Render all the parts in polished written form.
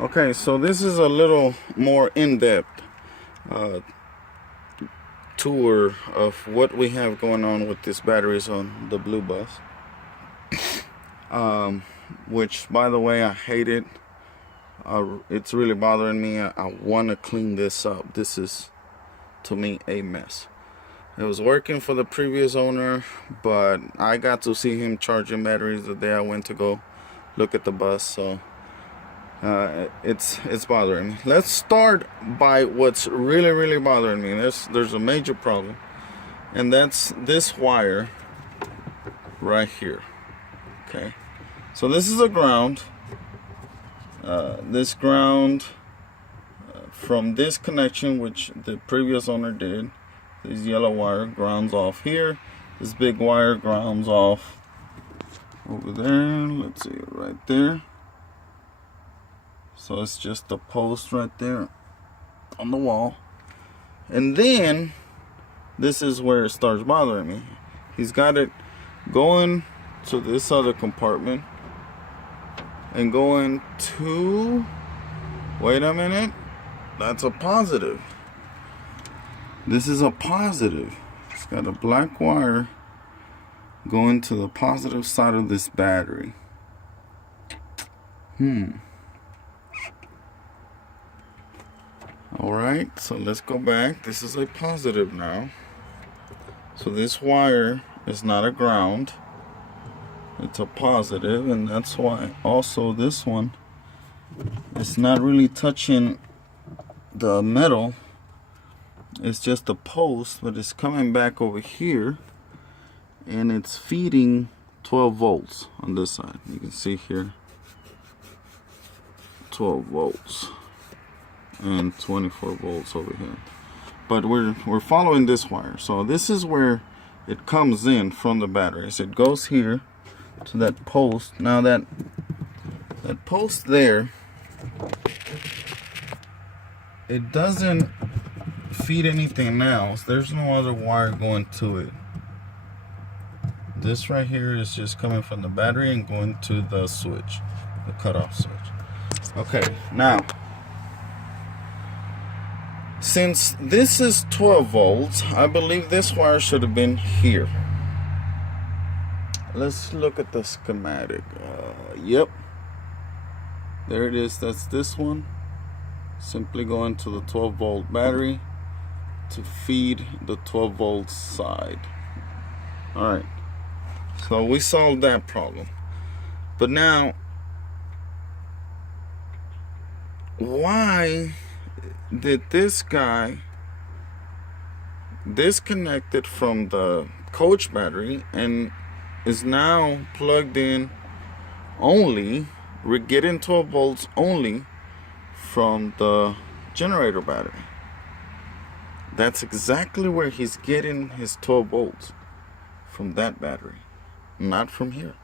Okay, so this is a little more in-depth tour of what we have going on with these batteries on the blue bus. Which, by the way, I hate it. It's really bothering me. I want to clean this up. This is, to me, a mess. It was working for the previous owner, but I got to see him charging batteries the day I went to go look at the bus, so it's bothering me. Let's start by what's really bothering me. There's a major problem, and that's this wire right here. Okay, so this is a ground. This ground from this connection, which the previous owner did, this yellow wire grounds off here. This big wire grounds off over there. Let's see, right there. So it's just a post right there on the wall. And then this is where it starts bothering me. He's got it going to this other compartment and going to, wait a minute, that's a positive. This is a positive. It's got a black wire going to the positive side of this battery. Alright, so let's go back. This is a positive now. So this wire is not a ground. It's a positive, and that's why also this one is not really touching the metal. It's just a post, but it's coming back over here and it's feeding 12 volts on this side. You can see here 12 volts and 24 volts over here, but we're following this wire. So this is where it comes in from the batteries. It goes here to that post. Now that post there, it doesn't feed anything else. There's no other wire going to it. This right here is just coming from the battery and going to the switch, the cutoff switch. Okay, now since this is 12 volts, I believe this wire should have been here. Let's look at the schematic. Yep, there it is. That's this one. Simply going to the 12 volt battery to feed the 12 volt side. Alright, so we solved that problem. But now, why did this guy disconnect it from the coach battery and is now plugged in only, we're getting 12 volts only from the generator battery? That's exactly where he's getting his 12 volts, from that battery, not from here.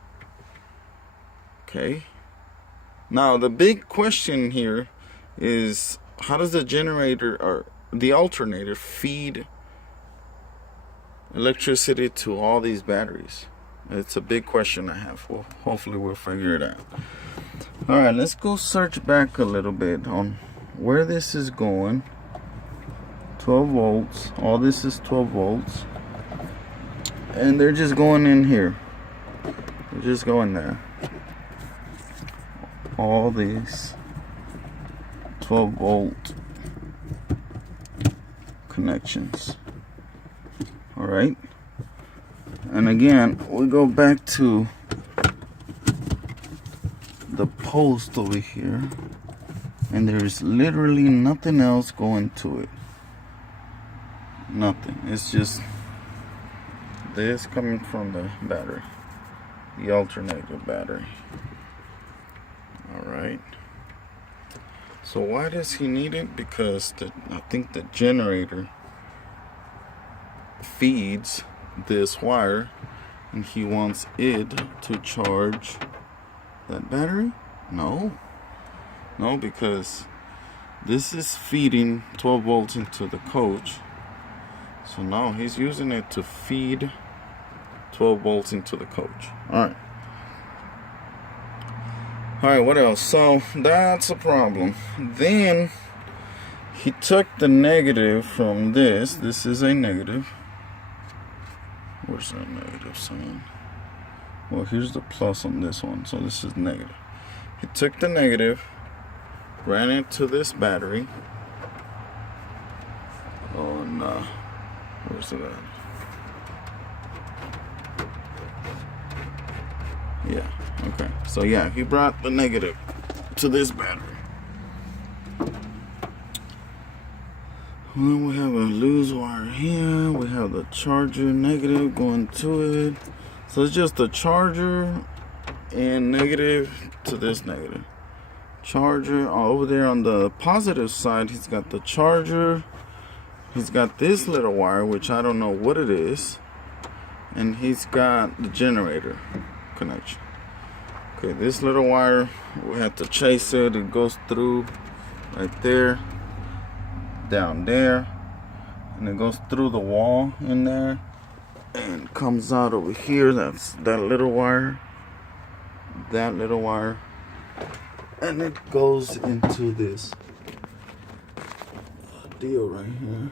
Okay, now the big question here is, how does the generator or the alternator feed electricity to all these batteries? It's a big question I have. Well, hopefully we'll figure it out. Alright, let's go search back a little bit on where this is going. 12 volts. All this is 12 volts. And they're just going in here. They're just going there. All these 12 volt connections. Alright. And again, we go back to the post over here, and there's literally nothing else going to it. Nothing. It's just this coming from the battery, the alternator battery. Alright. So why does he need it? Because I think the generator feeds this wire, and he wants it to charge that battery? No, because this is feeding 12 volts into the coach. So now he's using it to feed 12 volts into the coach. Alright. Alright, what else? So that's a problem. Then he took the negative from this. This is a negative. Where's that negative sign? Well, here's the plus on this one. So this is negative. He took the negative, ran it to this battery. Oh, no. Where's it at? Yeah, okay. So yeah, he brought the negative to this battery. Then we have a loose wire here. We have the charger negative going to it. So it's just the charger and negative to this negative. Charger over there on the positive side, he's got the charger. He's got this little wire, which I don't know what it is. And he's got the generator connection. Okay, this little wire, we have to chase it. It goes through right there, down there, and it goes through the wall in there and comes out over here. That's that little wire, and it goes into this deal right here.